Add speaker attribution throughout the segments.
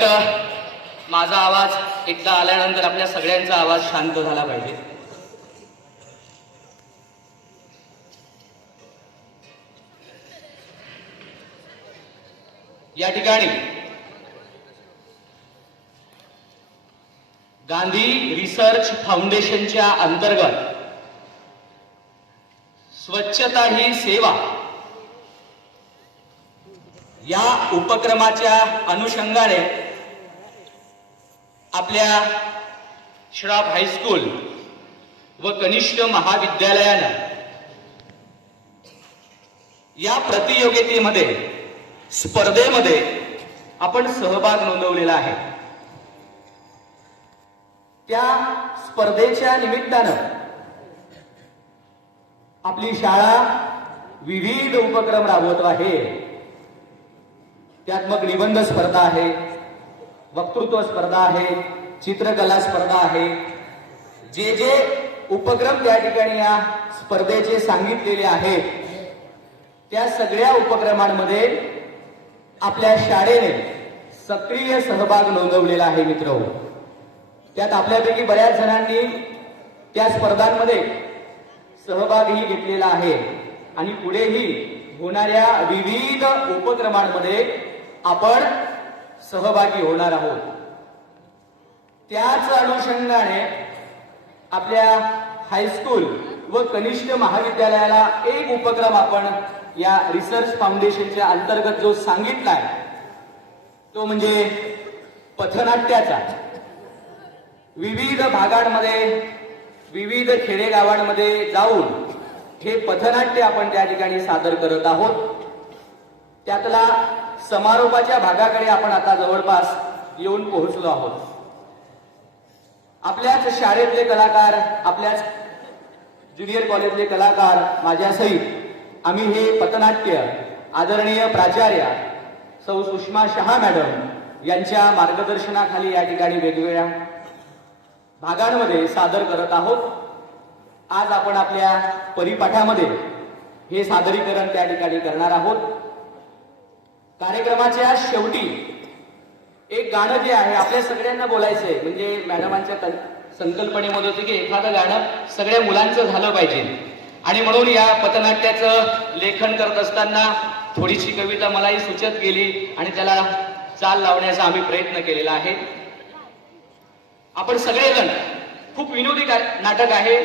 Speaker 1: वाटतं माझा आवाज एकदा आल्यानंतर आपल्या सगळ्यांचा आवाज शांत झाला पाहिजे. या ठिकाणी गांधी रिसर्च फाउंडेशनच्या अंतर्गत स्वच्छता ही सेवा या उपक्रमाच्या अनुषंगाने आपल्या श्राफ हायस्कूल व कनिष्ठ महाविद्यालयानं या प्रतियोगितेमध्ये स्पर्धेमध्ये आपण सहभाग नोंदवलेला आहे. त्या स्पर्धेच्या निमित्तानं आपली शाळा विविध उपक्रम राबवत आहे. त्यात मग निबंध स्पर्धा आहे. वक्तृत्व स्पर्धा आहे चित्रकला स्पर्धा आहे. जे जे उपक्रम त्या ठिकाणी या स्पर्धेचे सांगितलेले आहेत त्या सगळ्या उपक्रमांमध्ये आपल्या शाळेने सक्रिय सहभाग नोंदवलेला आहे मित्र. त्यात आपल्यापैकी बऱ्याच जणांनी त्या स्पर्धांमध्ये सहभागही घेतलेला आहे. आणि पुढेही होणाऱ्या विविध उपक्रमांमध्ये आपण सहभागी होणार आहोत. त्याच अनुषंगाने आपल्या हायस्कूल व कनिष्ठ महाविद्यालयाला एक उपक्रम आपण या रिसर्च फाउंडेशनच्या अंतर्गत जो सांगितलाय तो म्हणजे पथनाट्याचा. विविध भागांमध्ये विविध खेडेगावांमध्ये जाऊन हे पथनाट्य आपण त्या ठिकाणी सादर करत आहोत. त्यातला समारोपाच्या भागाकडे आपण आता जवळपास येऊन पोहोचलो आहोत. आपल्याच शाळेतले कलाकार आपल्याच ज्युनियर कॉलेजले कलाकार माझ्यासहित आम्ही हे पथनाट्य आदरणीय प्राचार्य सौ सुषमा शहा मॅडम यांच्या मार्गदर्शनाखाली या ठिकाणी वेगवेगळ्या भागांमध्ये सादर करत आहोत. आज आपण आपल्या परिपाठामध्ये हे सादरीकरण त्या ठिकाणी करणार आहोत. कार्यक्रमाच्या शेवटी एक गाणं जे आहे आपल्या सगळ्यांना बोलायचंय. म्हणजे मॅडमांच्या संकल्पनेमध्ये होते की एखादं गाणं सगळ्या मुलांचं झालं पाहिजे. आणि म्हणून या पथनाट्याचं लेखन करत असताना थोडीशी कविता मलाही सुचत गेली आणि त्याला चाल लावण्याचा आम्ही प्रयत्न केलेला आहे. आपण सगळेजण खूप विनोदी का- नाटक आहे.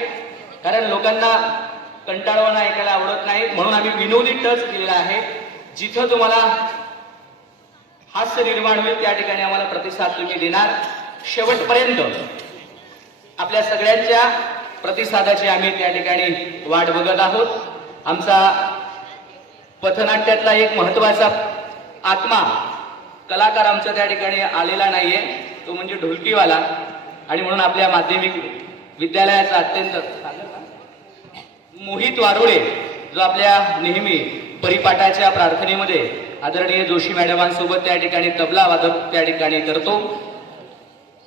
Speaker 1: कारण लोकांना कंटाळवाना ऐकायला आवडत नाही. म्हणून आम्ही विनोदी टच केलेला आहे. जिथं तुम्हाला हास्य निर्माण होईल त्या ठिकाणी आम्हाला प्रतिसाद तुम्ही देणार. शेवटपर्यंत आपल्या सगळ्यांच्या प्रतिसादाची आम्ही त्या ठिकाणी वाट बघत आहोत. आमचा पथनाट्यातला एक महत्त्वाचा आत्मा कलाकार आमचा त्या ठिकाणी आलेला नाहीये. तो म्हणजे ढोलकीवाला आणि म्हणून आपल्या माध्यमिक विद्यालयाचा अत्यंत मोहित वारुळे जो आपल्या नेहमी परिपाठाच्या प्रार्थनेमध्ये आदरणीय जोशी मॅडमांसोबत त्या ठिकाणी तबला वादक त्या ठिकाणी करतो.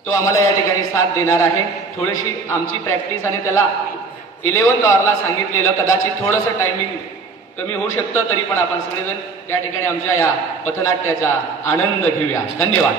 Speaker 1: तो आम्हाला या ठिकाणी साथ देणार आहे. थोडीशी आमची प्रॅक्टिस आणि त्याला इलेव्हन आवरला सांगितलेलं कदाचित थोडंसं टायमिंग कमी होऊ शकतं तरी पण आपण सगळेजण त्या ठिकाणी आमच्या या पथनाट्याचा आनंद घेऊया. धन्यवाद.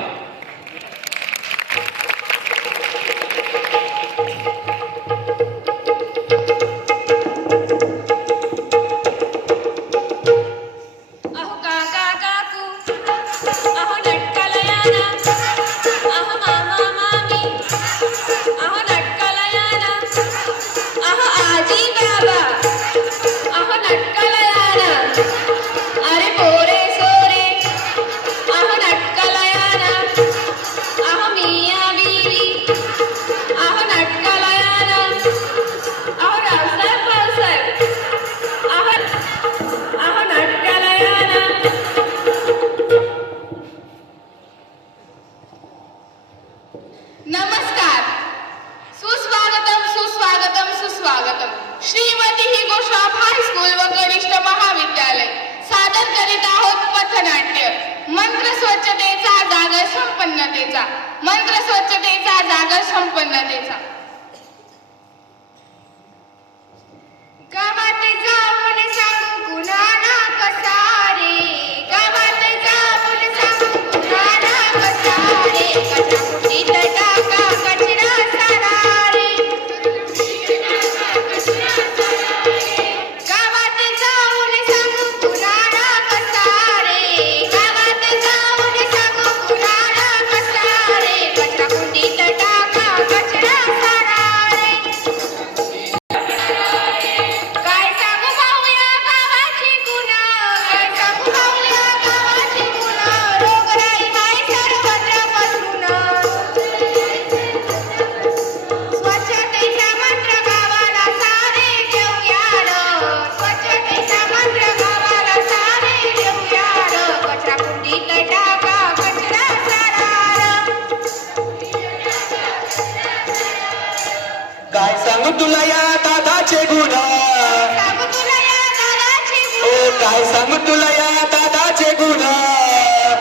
Speaker 2: सांगू
Speaker 3: तुला या दादाचे गुण.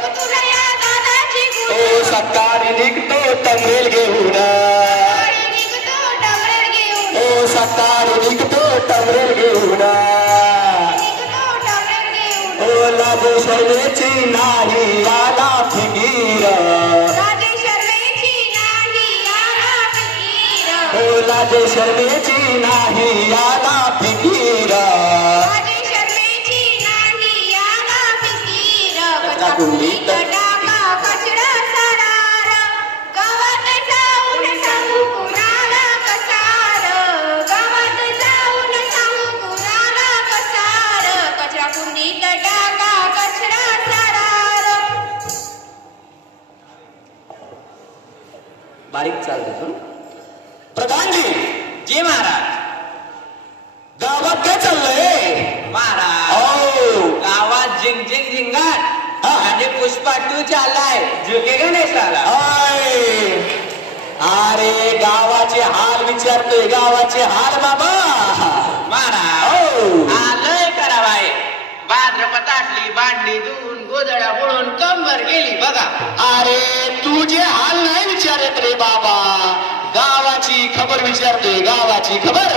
Speaker 1: सांगू ओ सकाळी निघतो तंगेल घेऊन.
Speaker 3: सकाळी
Speaker 1: ओ सकाळी निघतो तंगेल घेऊन. ओ लाजो शर्मेची नाही आला फिकीर
Speaker 3: याला फिकीर.
Speaker 1: ओ लाजो शर्मेची नाही आला फिकीर.
Speaker 4: बारीक चालतं
Speaker 1: प्रधानजी
Speaker 4: जी महाराज.
Speaker 1: गावात काय चाललंय?
Speaker 4: महाराज.
Speaker 1: ओ
Speaker 4: गावात झिंग झिंग झिंगाट.
Speaker 1: हा.
Speaker 4: आणि पुष्पा टू चाललाय. झुके गणेश आला.
Speaker 1: अरे गावाचे हाल विचारतोय. गावाचे हाल बाबा.
Speaker 4: महाराज. करावाय भाद्रपद आटली भांडी धुवून गोदड्या बुडून कंबर गेली बघा.
Speaker 1: अरे तुझे हाल नाही विचारत रे बाबा गावाची खबर विचारतोय गावाची खबर.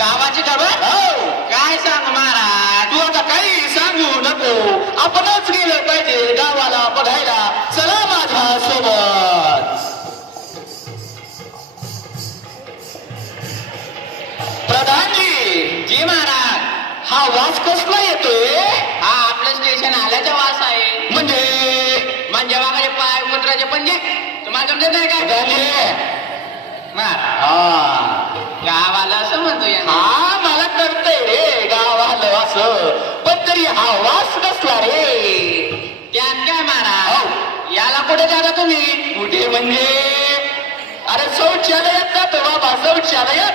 Speaker 4: गावाची खबर?
Speaker 1: हो.
Speaker 4: काय सांग महाराज?
Speaker 1: तू आता काही सांगू नको. आपणच गेलं पाहिजे गावाला बघायला. चला माझ्या सोबत. प्रधानजी
Speaker 4: जी महाराज
Speaker 1: हा वास कसला येतोय
Speaker 4: हा आपलं स्टेशन आल्याचा वास आहे.
Speaker 1: म्हणजे?
Speaker 4: म्हणजे वाकडे पाय कुत्र्याचे पंजे तुम्हाला समजत नाही काय महाराज
Speaker 1: हा.
Speaker 4: गावाला असं म्हणतो या
Speaker 1: हा मला कळतंय रे गावाला असं. पण तरी हा वास कसला रे?
Speaker 4: त्यात काय महाराज? याला कुठे जाता तुम्ही?
Speaker 1: कुठे म्हणजे? अरे शौचालयात जातो बाबा शौचालयात.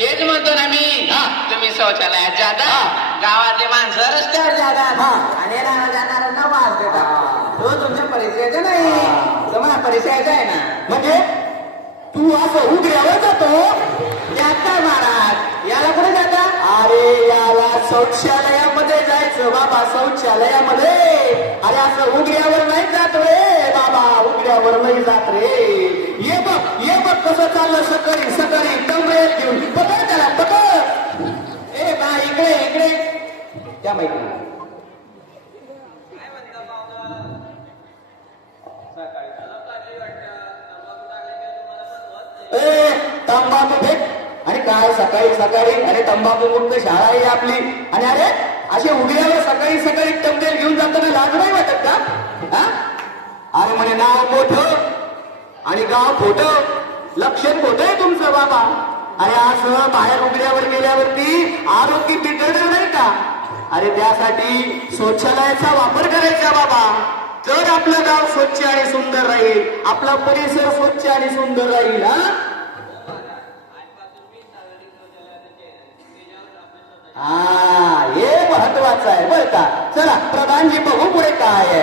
Speaker 4: तेच म्हणतो ना मी. तुम्ही शौचालयात जाता. गावातले माणसं रस्त्यावर जातात. आणि जाणाऱ्यांना वास देतात. तो तुमच्या परिचयाचा नाही. तो माझ्या परिचयाचा आहे ना.
Speaker 1: म्हणजे तू असं उघड्यावर जातो.
Speaker 4: त्यात काय महाराज. याला कुठे जाता?
Speaker 1: अरे याला शौचालयामध्ये जायचं. बाबा शौचालयामध्ये. अरे असं उघड्यावर नाही जात रे. बाबा उघड्यावर नाही जात रे. ये बघ ये बघ कसं चाललं सकाळी. सकाळी टंगळ्यात घेऊन. पकड त्याला पकड.
Speaker 4: ए बा इकडे इकडे. त्या माहिती
Speaker 1: तंबाखू सकाळी सकाळी अरे तंबाखू मुक्त शाळा आहे आपली. आणि अरे असे उघड्यावर सकाळी सकाळी टमटेल घेऊन जाताना लाज नाही वाटत का? हा? अरे म्हणे नाव मोठ आणि गाव खोट. लक्षण खोट आहे तुमचं बाबा. अरे असं बाहेर उघड्यावर गेल्यावरती आरोग्य बिघडणार नाही का? अरे त्यासाठी शौचालयाचा वापर करायचा बाबा. तर आपलं गाव स्वच्छ आणि सुंदर राहील आपला परिसर स्वच्छ आणि सुंदर राहील हा? हा हे महत्वाचं आहे बरं का? चला प्रधानजी बघू पुढे काय आहे.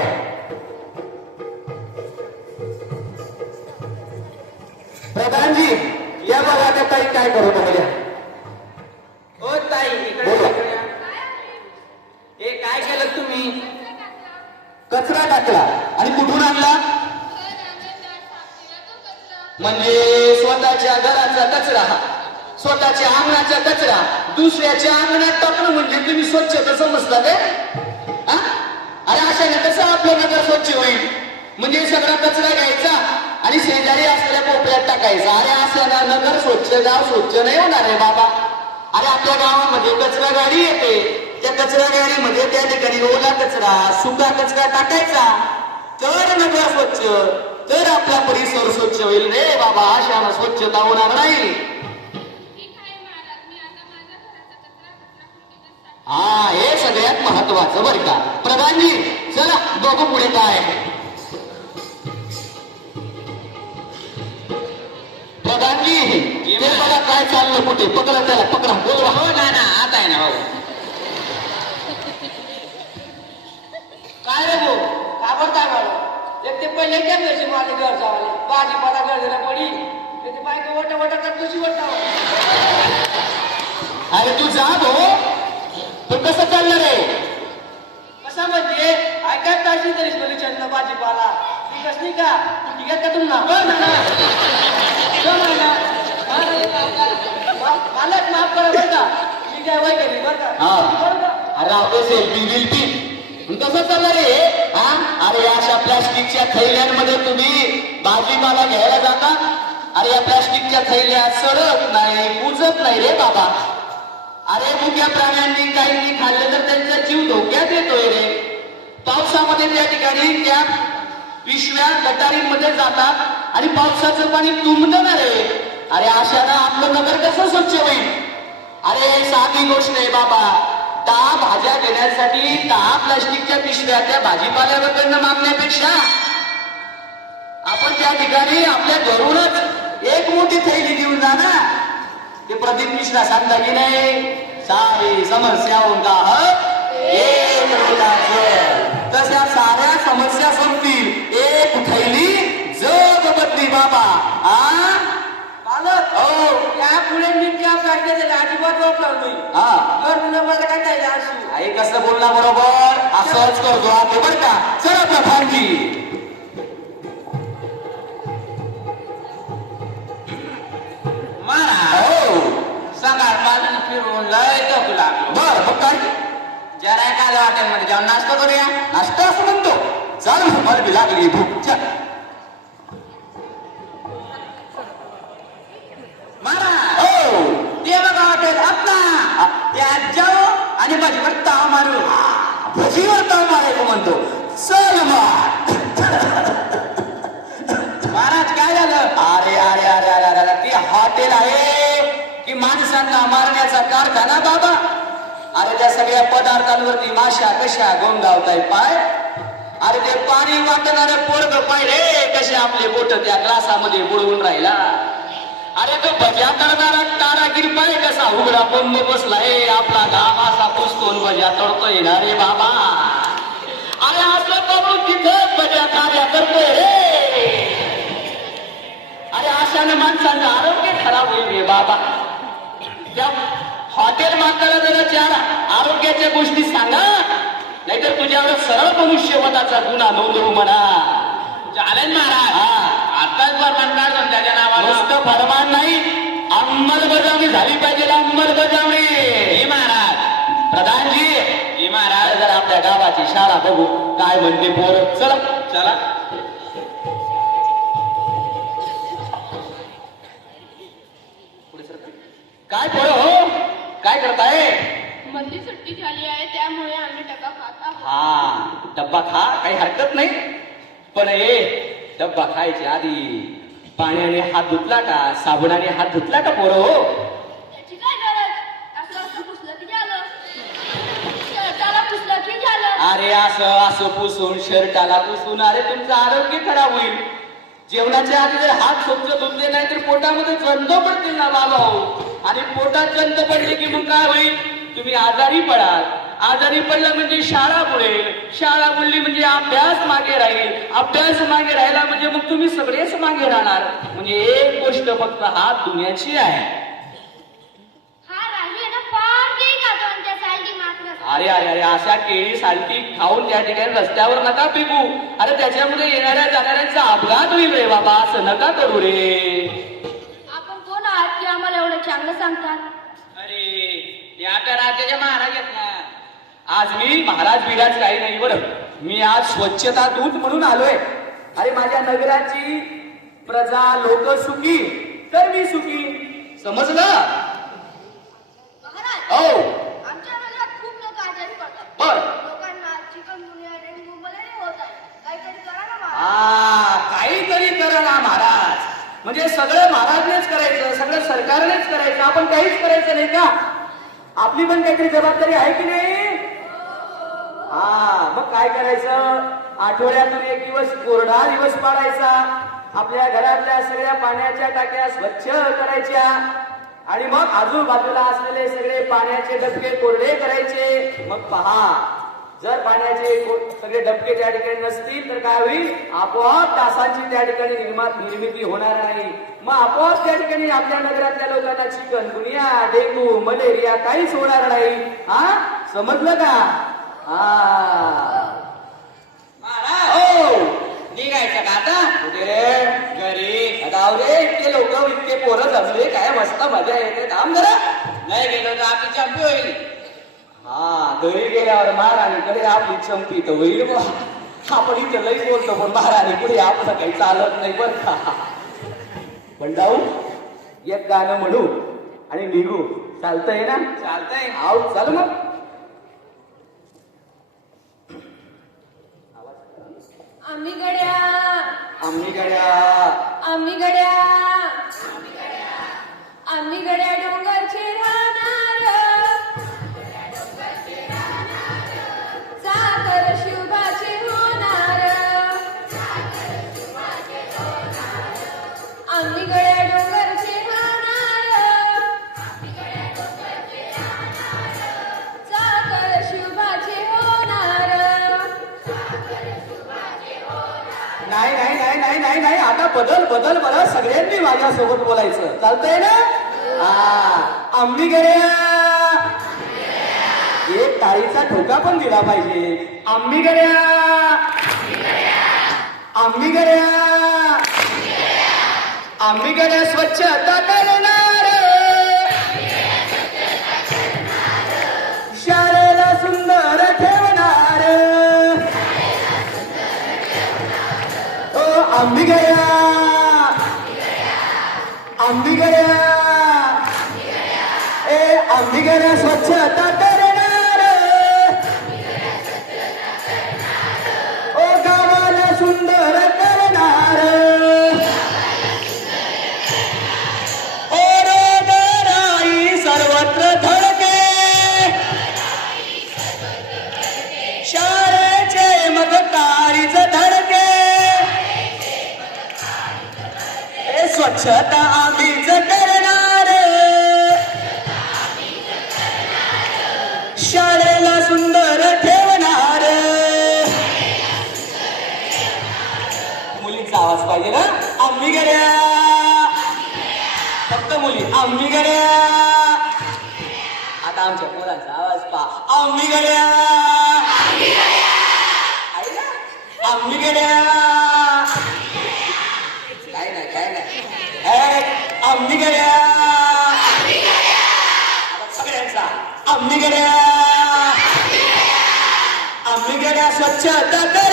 Speaker 1: प्रधानजी या बघा त्या ताई काय करू बघूया
Speaker 4: ओ ताई इकडे. हे काय केलं तुम्ही?
Speaker 1: कचरा टाकला. आणि कुठून आणला? म्हणजे स्वतःच्या घराचा कचरा स्वतःच्या अंगणाचा कचरा दुसऱ्याच्या अंगणात टाकणं म्हणजे तुम्ही स्वच्छता समजता ते हा? अरे अशाने कसं आपलं नगर स्वच्छ होईल? म्हणजे सगळा कचरा घ्यायचा आणि शेजारी असलेल्या कोपऱ्यात टाकायचा. अरे असं नगर स्वच्छ गाव स्वच्छ नाही होणार आहे बाबा. अरे आपल्या गावामध्ये कचरा गाडी येते. त्या कचरा गाडीमध्ये त्या ठिकाणी ओला कचरा सुका कचरा टाकायचा. तर नगर स्वच्छ तर आपला परिसर स्वच्छ होईल रे बाबा. अशा स्वच्छता होणार नाही. हा हे सगळ्यात महत्वाचं बरं का. प्रधानजी चला बघू पुढे काय. प्रधानजी ते बघा काय चाललं कुठे. पकडा त्याला पकडा. बोलवा.
Speaker 4: हो ना ना आता आहे ना भाऊ
Speaker 5: काय रे भाऊ? का बरं काय झालं? एक ते पहिले जशी माझे घर जावले? भाजीपाला गरजेला पडी ते ते बायको वटा वटा कशी वटा
Speaker 1: अरे तू जा भो तू कसं चालणार आहे?
Speaker 4: कसा म्हणजे? ऐकायला पाहिजे तरी चंद भाजीपाला. ती कसली का? तू आहे का तुम्ही? ना मालक माफ करा बरं का? मी काय वय केली बरं का?
Speaker 1: अरे आपण सेल्फी कसं चालणार आहे हा? अरे या अशा प्लास्टिकच्या थैल्यांमध्ये तुम्ही भाजीपाला घ्यायला जाता. अरे या प्लास्टिकच्या थैल्या सडत नाही कुजत नाही रे बाबा. अरे मुक्या प्राण्यांनी काहींनी खाल्लं तर त्यांचा जीव धोक्यात येतोय रे. पावसामध्ये त्या ठिकाणी त्या पिशव्या गटारींमध्ये जातात आणि पावसाचं पाणी तुंबतं ना रे. अरे अशानं आपलं नगर कसं स्वच्छ होईल? अरे साधी गोष्ट आहे बाबा. दहा भाज्या घेण्यासाठी दहा प्लास्टिकच्या पिशव्या त्या भाजीपाल्याबद्दल मागण्यापेक्षा आपण त्या ठिकाणी आपल्या घरूनच एक मोठी थैली देऊन जा ना. ते प्रदीप मिश्रा सांगता की नाही? सारी समस्या उनका हक एक. तशा साऱ्या समस्या संपतील. एक थैली जग बदली बाबा. आ?
Speaker 4: मालक
Speaker 1: हो.
Speaker 4: या पुढे मी त्या प्लास्टिकच्या अजिबात वापरणार नाही.
Speaker 1: हा.
Speaker 4: घर तुला मला काय द्यायला असू?
Speaker 1: आई कसं बोलला बरोबर? असंच करतो बर का. चला
Speaker 4: महाराज.
Speaker 1: हो
Speaker 4: सकाळपासून फिरून लय तोक लागलो.
Speaker 1: बर मग काय?
Speaker 4: जरा एखाद्या हॉटेलमध्ये जाऊन नाश्ता करूया.
Speaker 1: नाश्ता असं म्हणतो. चल मला बी लागली भूक. चल. हो.
Speaker 4: ते बघा हॉटेल आपला. त्यात जाऊ आणि भाजीवर ताव मारू.
Speaker 1: भजीवर ताव मारायचं म्हणतो. चल मग. माणसांना मारण्याचा कारखाना बाबा. अरे त्या सगळ्या पदार्थांवरती माशा कशा गोंगावताय पाय. अरे ते पाणी वाटणारे पोरग पाय रे कसे आपले बोट त्या ग्लासामध्ये बुडवून राहिला. अरे तो भज्या तळणारा कारागीर पाय कसा उघडा बंब बसलाय आपला गाव असा पुसतोन भज्या तळतोय ना रे बाबा. अरे असलं करून तिथे भज्या कार्या करतोय रे. अरे अशाने माणसांचं आरोग्य खराब होईल रे बाबा. त्या हॉटेल मालकाला जरा चार आरोग्याच्या गोष्टी सांगा. नाहीतर तुझ्यावर सरळ मनुष्यवधाचा गुन्हा नोंदवू म्हणा.
Speaker 4: चालेल महाराज.
Speaker 1: हा.
Speaker 4: आताच बरमान काढून त्याच्या नावानं.
Speaker 1: नुसतं फरमान नाही अंमलबजावणी झाली पाहिजे अंमलबजावणी.
Speaker 4: हे महाराज.
Speaker 1: प्रधानजी.
Speaker 4: हे महाराज.
Speaker 1: जरा आपल्या गावाची शाळा बघू. काय म्हणते पोर. चला.
Speaker 4: चला.
Speaker 1: काय पोर हो? काय करताय?
Speaker 6: मधली सुट्टी झाली आहे त्यामुळे आम्ही डबा खात आहोत.
Speaker 1: हा डब्बा खा काही हरकत नाही. पण ए डब्बा खायच्या आधी पाण्याने हात धुतला का साबणाने हात धुतला का पोरं हो?
Speaker 6: त्याची काय गरज? असं असं पुसलं की झालं. शर्टाला पुसलं की झालं.
Speaker 1: अरे असं असं पुसून शर्टाला पुसून अरे तुमचं आरोग्य खराब होईल. जेवणाच्या आधी जर हात स्वच्छ धुतले नाही तर पोटामध्ये जंत पडतील ना बाबा. हो आणि पोटात जंत पडले की मग काय होईल? तुम्ही आजारी पडाल. आजारी पडलं म्हणजे शाळा बुडेल. शाळा बुडली म्हणजे अभ्यास मागे राहील. अभ्यास मागे राहिला म्हणजे मग तुम्ही सगळेच मागे राहणार. म्हणजे एक गोष्ट फक्त हात धुण्याची आहे
Speaker 6: हा राजू आहे ना फार केक खातो आणि त्या सालटी मात्र
Speaker 1: अरे अरे अरे अशा केळी सालटी खाऊन त्या ठिकाणी रस्त्यावर नका पिकू अरे त्याच्यामध्ये येणाऱ्या जाणाऱ्यांचा अपघात होईल रे बाबा असं नका करू रे.
Speaker 6: आपण कोण आहात की आम्हाला एवढं चांगलं सांगतात?
Speaker 4: अरे या त्या राज्याच्या महाराज आहेत ना
Speaker 1: आज मी महाराज बिराज काही नाही बरं. मी आज स्वच्छता दूत म्हणून आलोय. अरे माझ्या नगराची प्रजा लोक सुखी तर मी सुखी. समजलं?
Speaker 6: महाराज!
Speaker 1: हो
Speaker 6: आमच्या नगरात खूप लोक आजारी पडतात
Speaker 1: बर
Speaker 6: लोकांना चिकन गुन्हे डेंग्यू मलेरिया होत आहे काहीतरी करा ना महाराज
Speaker 1: आ काहीतरी करा ना महाराज. म्हणजे सगळं महाराजनेच करायचं सगळं सरकारनेच करायचं आपण काहीच करायचं नाही का? आपली पण काहीतरी जबाबदारी आहे की नाही? हा मग काय करायचं? आठवड्यातून एक दिवस कोरडा दिवस पाडायचा. आपल्या घरातल्या सगळ्या पाण्याच्या टाक्या स्वच्छ करायच्या. आणि मग आजूबाजूला असलेले सगळे पाण्याचे डबके कोरडे करायचे. मग पहा जर पाण्याचे सगळे डबके त्या ठिकाणी नसतील तर काय होईल? आपोआप डासांची त्या ठिकाणी निर्मा निर्मिती होणार नाही. मग आपोआप त्या ठिकाणी आपल्या नगरातल्या लोकांना चिकन गुनिया डेंगू मलेरिया काहीच होणार नाही. हा? समजलं का? हा.
Speaker 4: निघायचं का आता? घरी.
Speaker 1: जाऊ रे इतके लोक इतके पोरं जमले काय मस्त मजा येते. थांब जरा.
Speaker 4: नाही गेलो तर आपली चंपी होईल.
Speaker 1: हा घरी गेल्यावर महाराणीकडे आपली चंपी तर होईल बा आपण इथे लई बोलतो पण महाराणी पुढे आपलं काही चालत नाही बर का? पण जाऊ एक गाणं म्हणू आणि निघू. चालतंय ना?
Speaker 4: चालतंय.
Speaker 1: आऊ चालू मग.
Speaker 6: आम्ही गड्या.
Speaker 1: आम्ही गड्या.
Speaker 6: आम्ही गड्या. आम्ही गड्या. डोंगरचे
Speaker 1: नाही नाही आता बदल बदल मला सगळ्यांनी माझ्यासोबत बोलायचं. चालतंय ना? हा. आम्ही गड्या. एक टाळीचा ठोका पण दिला पाहिजे. आम्ही गड्या. आम्ही गड्या. आम्ही गड्या स्वच्छता करणार ना ओ आम्ही गड्या आम्ही गड्या ए आम्ही गड्या स्वच्छता करणार। ओ गावाला सुंदर करणार। ओ रोगराई सर्वत्र धडके स्वच्छता आम्हीच करणार शाळेला सुंदर ठेवणार. मुलींचा आवाज पाहिजे ना? आम्ही गड्या. फक्त मुली आम्ही गड्या. आता आमच्या मुलांचा आवाज पा आम्ही गड्या. गड्या दादा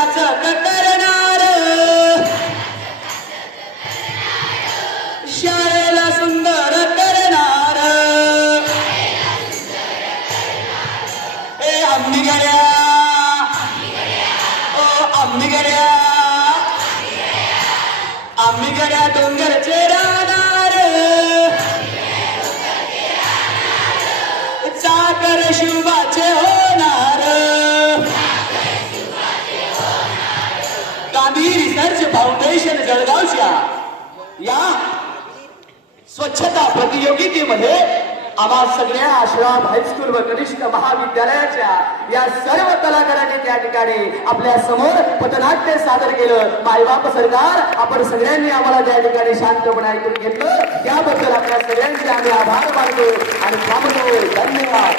Speaker 1: शाळा करणार. शाळेला सुंदर करणार. ए आम्ही गड्या. ओ आम्ही गड्या. आम्ही गड्या डोंगरचे राहणार. चाकर शिवबाचे बी रिसर्च फाउंडेशन जळगावच्या या स्वच्छता प्रतियोगितेमध्ये आम्हा सगळ्या आश्रम हायस्कूल व कनिष्ठ महाविद्यालयाच्या या सर्व कलाकारांनी त्या ठिकाणी आपल्यासमोर पथनाट्य सादर केलं. मायबाप सरकार आपण सगळ्यांनी आम्हाला त्या ठिकाणी शांतपणे ऐकून घेतलं. त्याबद्दल आपल्या सगळ्यांचे आम्ही आभार मानतो आणि थांबतो. धन्यवाद.